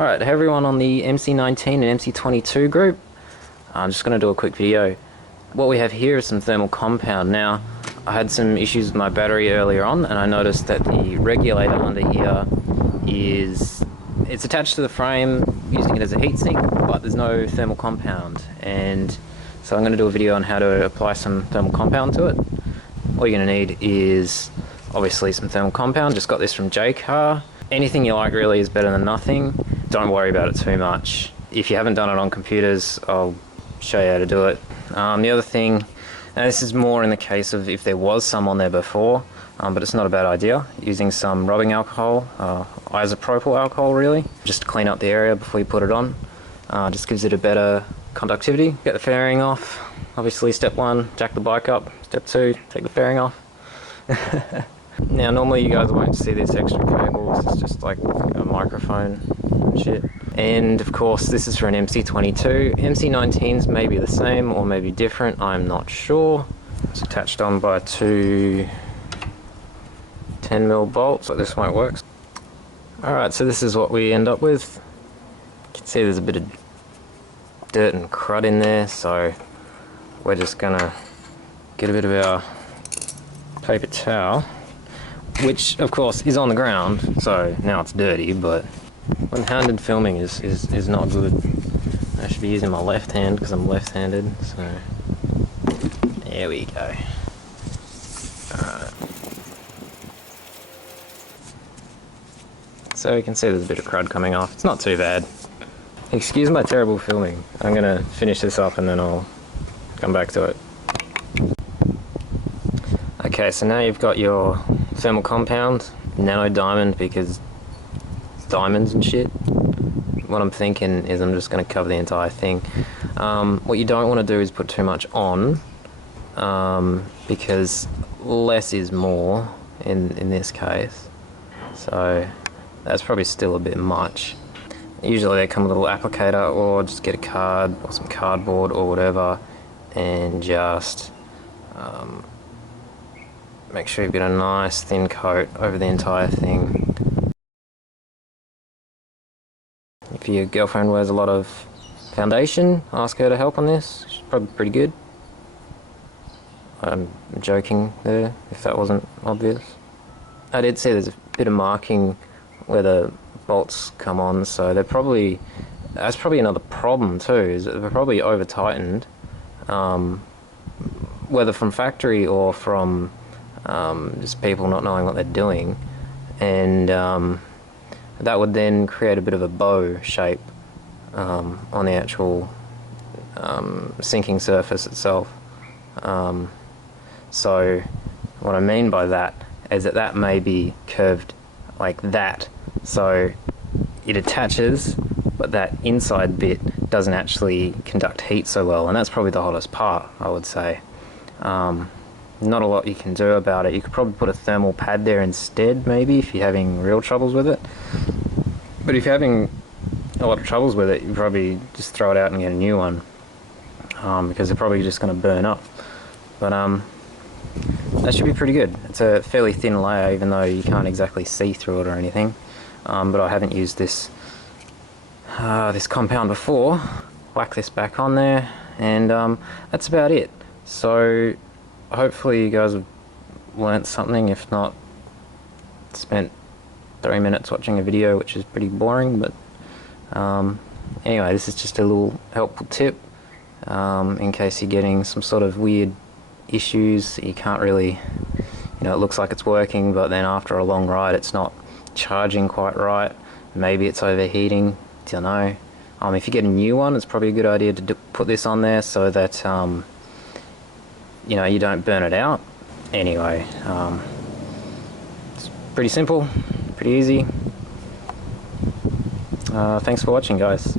Alright, hey everyone on the MC19 and MC22 group. I'm just going to do a quick video. What we have here is some thermal compound. Now, I had some issues with my battery earlier on, and I noticed that the regulator under here it's attached to the frame using it as a heatsink, but there's no thermal compound. And so I'm going to do a video on how to apply some thermal compound to it. All you're going to need is obviously some thermal compound. Just got this from J-Car. Anything you like really is better than nothing. Don't worry about it too much. If you haven't done it on computers, I'll show you how to do it. The other thing, and this is more in the case of if there was some on there before, but it's not a bad idea, using some rubbing alcohol, isopropyl alcohol really, just to clean up the area before you put it on. Just gives it a better conductivity. Get the fairing off. Obviously step 1, jack the bike up. Step 2, take the fairing off. Now normally you guys won't see this extra cables, it's just like a microphone and shit. And of course this is for an MC22. MC19s may be the same or maybe different, I'm not sure. It's attached on by two 10mm bolts, but this won't work. Alright, so this is what we end up with. You can see there's a bit of dirt and crud in there, so we're just gonna get a bit of our paper towel, which of course is on the ground, so now it's dirty, but one-handed filming is not good. I should be using my left hand because I'm left-handed, so there we go. Alright. So you can see there's a bit of crud coming off. It's not too bad. Excuse my terrible filming. I'm gonna finish this up and then I'll come back to it. Okay, so now you've got your thermal compound, nano diamond because it's diamonds and shit. What I'm thinking is I'm just going to cover the entire thing. What you don't want to do is put too much on, because less is more in this case. So that's probably still a bit much. Usually they come with a little applicator, or just get a card or some cardboard or whatever and just make sure you've got a nice thin coat over the entire thing. If your girlfriend wears a lot of foundation, ask her to help on this. She's probably pretty good. I'm joking there, if that wasn't obvious. I did see there's a bit of marking where the bolts come on, so that's probably another problem too, is that they're probably over tightened, whether from factory or from just people not knowing what they're doing, and that would then create a bit of a bow shape on the actual sinking surface itself. So what I mean by that is that may be curved like that, so it attaches, but that inside bit doesn't actually conduct heat so well, and that's probably the hottest part, I would say. Not a lot you can do about it. You could probably put a thermal pad there instead, maybe, if you're having real troubles with it. But if you're having a lot of troubles with it, you probably just throw it out and get a new one, because they're probably just going to burn up. But that should be pretty good. It's a fairly thin layer, even though you can't exactly see through it or anything. But I haven't used this compound before. Whack this back on there, and that's about it. So hopefully you guys have learnt something. If not, spent 3 minutes watching a video, which is pretty boring, but anyway, this is just a little helpful tip in case you're getting some sort of weird issues that you can't really, it looks like it's working, but then after a long ride it's not charging quite right. Maybe it's overheating, don't know. If you get a new one, it's probably a good idea to put this on there so that you don't burn it out. Anyway, it's pretty simple, pretty easy. Thanks for watching, guys.